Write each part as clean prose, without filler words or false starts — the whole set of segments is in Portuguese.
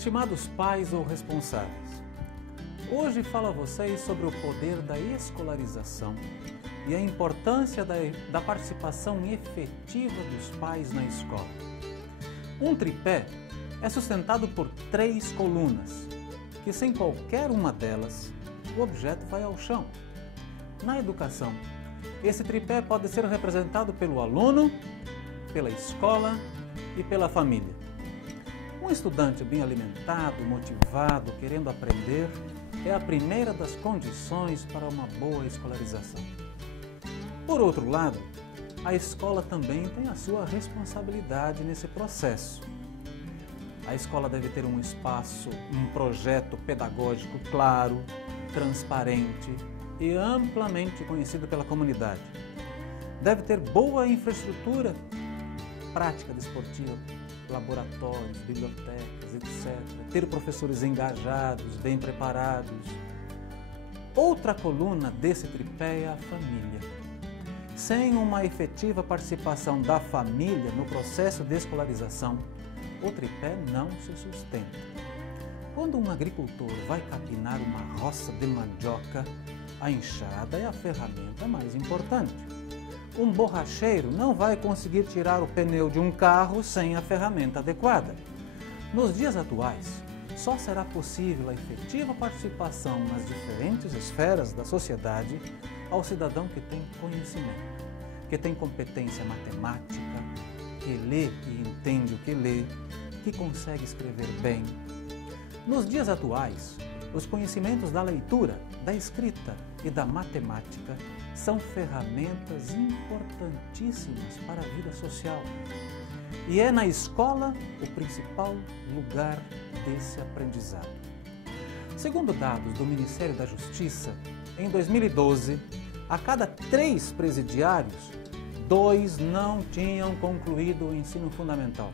Estimados pais ou responsáveis, hoje falo a vocês sobre o poder da escolarização e a importância da participação efetiva dos pais na escola. Um tripé é sustentado por 3 colunas, que sem qualquer uma delas, o objeto vai ao chão. Na educação, esse tripé pode ser representado pelo aluno, pela escola e pela família. Um estudante bem alimentado, motivado, querendo aprender, é a primeira das condições para uma boa escolarização. Por outro lado, a escola também tem a sua responsabilidade nesse processo. A escola deve ter um espaço, um projeto pedagógico claro, transparente e amplamente conhecido pela comunidade. Deve ter boa infraestrutura, prática desportiva, laboratórios, bibliotecas, etc. Ter professores engajados, bem preparados. Outra coluna desse tripé é a família. Sem uma efetiva participação da família no processo de escolarização, o tripé não se sustenta. Quando um agricultor vai capinar uma roça de mandioca, a enxada é a ferramenta mais importante. Um borracheiro não vai conseguir tirar o pneu de um carro sem a ferramenta adequada. Nos dias atuais, só será possível a efetiva participação nas diferentes esferas da sociedade ao cidadão que tem conhecimento, que tem competência matemática, que lê e entende o que lê, que consegue escrever bem. Nos dias atuais, os conhecimentos da leitura, da escrita e da matemática são ferramentas importantíssimas para a vida social. E é na escola o principal lugar desse aprendizado. Segundo dados do Ministério da Justiça, em 2012, a cada 3 presidiários, 2 não tinham concluído o ensino fundamental.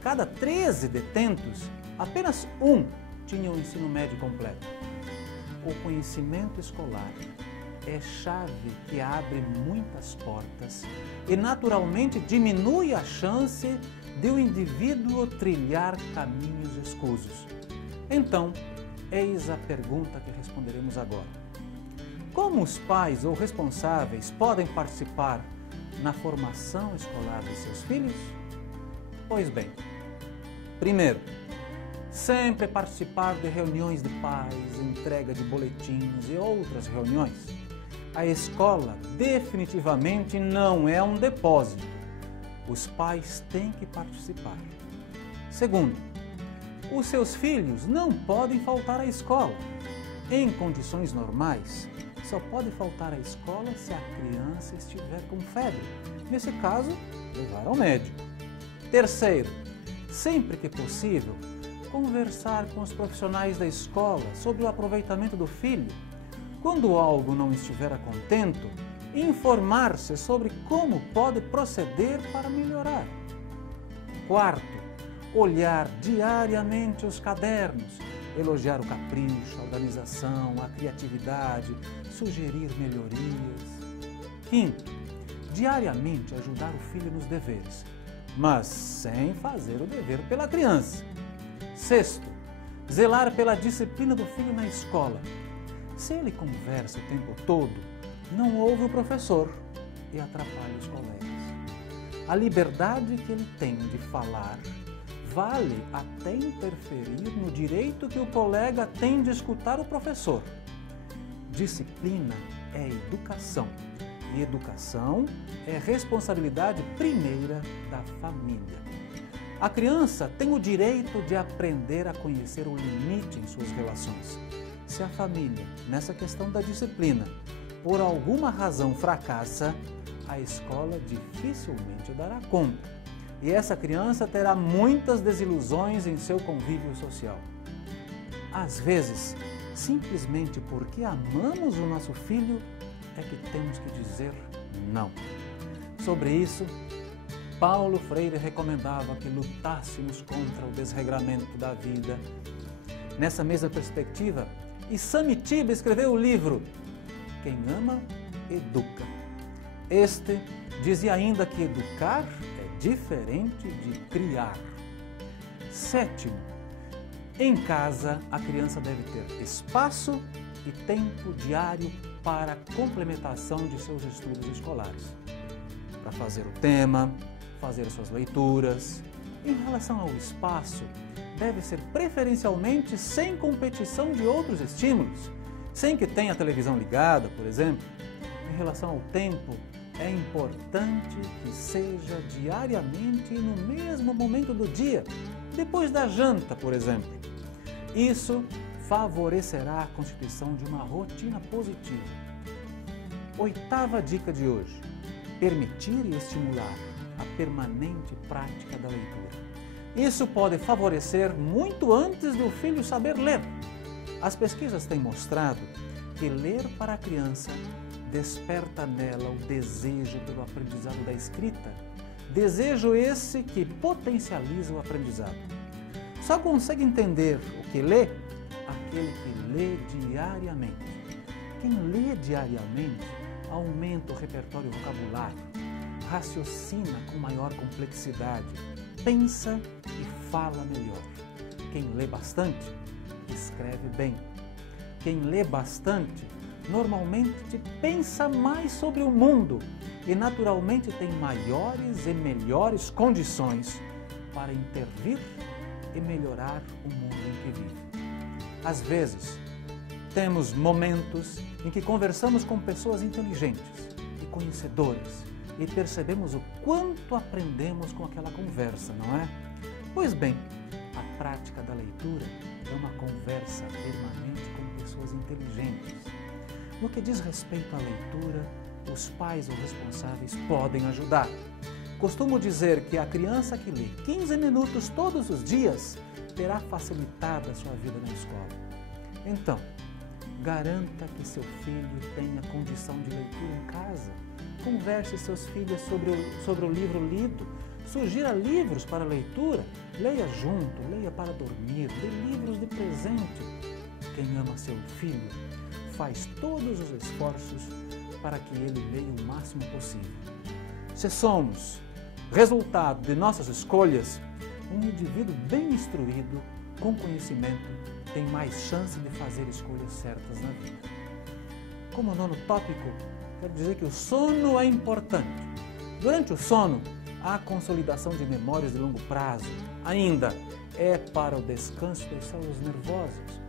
Cada 13 detentos, apenas 1 tinha o ensino médio completo. O conhecimento escolar é chave que abre muitas portas e naturalmente diminui a chance de o indivíduo trilhar caminhos escusos. Então, eis a pergunta que responderemos agora. Como os pais ou responsáveis podem participar na formação escolar de seus filhos? Pois bem, primeiro, sempre participar de reuniões de pais, entrega de boletins e outras reuniões. A escola definitivamente não é um depósito. Os pais têm que participar. Segundo, os seus filhos não podem faltar à escola. Em condições normais, só pode faltar à escola se a criança estiver com febre. Nesse caso, levar ao médico. Terceiro, sempre que possível, conversar com os profissionais da escola sobre o aproveitamento do filho. Quando algo não estiver a contento, informar-se sobre como pode proceder para melhorar. Quarto, olhar diariamente os cadernos, elogiar o capricho, a organização, a criatividade, sugerir melhorias. Quinto, diariamente ajudar o filho nos deveres, mas sem fazer o dever pela criança. Sexto, zelar pela disciplina do filho na escola. Se ele conversa o tempo todo, não ouve o professor e atrapalha os colegas. A liberdade que ele tem de falar vale até interferir no direito que o colega tem de escutar o professor. Disciplina é educação e educação é responsabilidade primeira da família. A criança tem o direito de aprender a conhecer o limite em suas relações. Se a família, nessa questão da disciplina, por alguma razão fracassa, a escola dificilmente dará conta. E essa criança terá muitas desilusões em seu convívio social. Às vezes, simplesmente porque amamos o nosso filho, é que temos que dizer não. Sobre isso, Paulo Freire recomendava que lutássemos contra o desregramento da vida. Nessa mesma perspectiva, Isamitiba escreveu o livro Quem Ama, Educa. Este dizia ainda que educar é diferente de criar. Sétimo, Em casa, a criança deve ter espaço e tempo diário para a complementação de seus estudos escolares, para fazer o tema, fazer as suas leituras. Em relação ao espaço, deve ser preferencialmente sem competição de outros estímulos, sem que tenha a televisão ligada, por exemplo. Em relação ao tempo, é importante que seja diariamente e no mesmo momento do dia, depois da janta, por exemplo. Isso favorecerá a constituição de uma rotina positiva. 8ª dica de hoje: permitir e estimular a permanente prática da leitura. Isso pode favorecer muito antes do filho saber ler. As pesquisas têm mostrado que ler para a criança desperta nela o desejo pelo aprendizado da escrita, desejo esse que potencializa o aprendizado. Só consegue entender o que lê aquele que lê diariamente. Quem lê diariamente aumenta o repertório vocabulário, raciocina com maior complexidade, pensa e fala melhor. Quem lê bastante, escreve bem. Quem lê bastante, normalmente pensa mais sobre o mundo e naturalmente tem maiores e melhores condições para intervir e melhorar o mundo em que vive. Às vezes, temos momentos em que conversamos com pessoas inteligentes e conhecedoras e percebemos o quanto aprendemos com aquela conversa, não é? Pois bem, a prática da leitura é uma conversa permanente com pessoas inteligentes. No que diz respeito à leitura, os pais ou responsáveis podem ajudar. Costumo dizer que a criança que lê 15 minutos todos os dias terá facilitado a sua vida na escola. Então, garanta que seu filho tenha condição de leitura em casa. Converse seus filhos sobre o livro lido. Sugira livros para leitura. Leia junto, leia para dormir, dê livros de presente. Quem ama seu filho faz todos os esforços para que ele leia o máximo possível. Se somos resultado de nossas escolhas, um indivíduo bem instruído, com conhecimento, tem mais chance de fazer escolhas certas na vida. Como 9º tópico, quero dizer que o sono é importante. Durante o sono, há a consolidação de memórias de longo prazo. Ainda é para o descanso das células nervosas.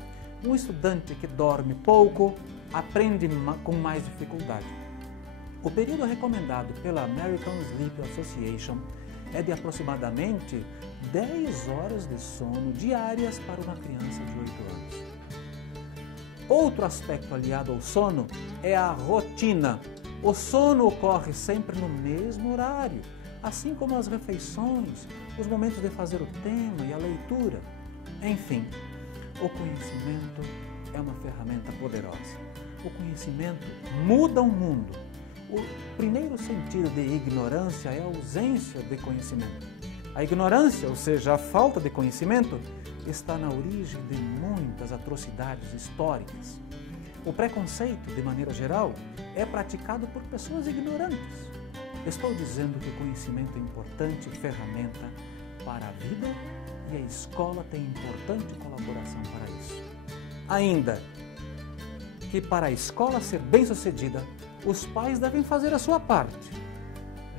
Um estudante que dorme pouco aprende com mais dificuldade. O período recomendado pela American Sleep Association é de aproximadamente 10 horas de sono diárias para uma criança de 8 anos. Outro aspecto aliado ao sono é a rotina. O sono ocorre sempre no mesmo horário, assim como as refeições, os momentos de fazer o tema e a leitura. Enfim, o conhecimento é uma ferramenta poderosa. O conhecimento muda o mundo. O primeiro sentido de ignorância é a ausência de conhecimento. A ignorância, ou seja, a falta de conhecimento, está na origem de muitas atrocidades históricas. O preconceito, de maneira geral, é praticado por pessoas ignorantes. Estou dizendo que o conhecimento é importante ferramenta para a vida e a escola tem importante colaboração para isso. Ainda que para a escola ser bem-sucedida, os pais devem fazer a sua parte.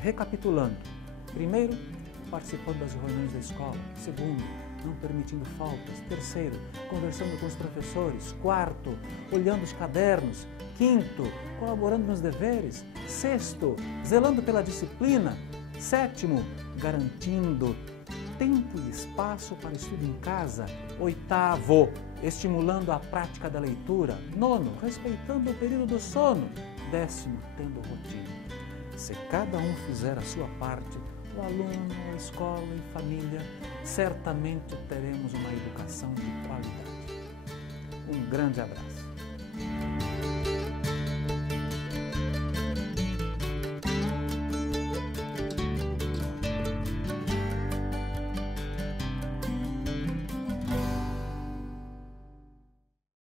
Recapitulando: primeiro, participando das reuniões da escola. Segundo, não permitindo faltas. Terceiro, conversando com os professores. Quarto, olhando os cadernos. Quinto, colaborando nos deveres. Sexto, zelando pela disciplina. Sétimo, garantindo tempo e espaço para estudo em casa. Oitavo, estimulando a prática da leitura. Nono, respeitando o período do sono. Décimo, tendo rotina. Se cada um fizer a sua parte, o aluno, a escola e família, certamente teremos uma educação de qualidade. Um grande abraço.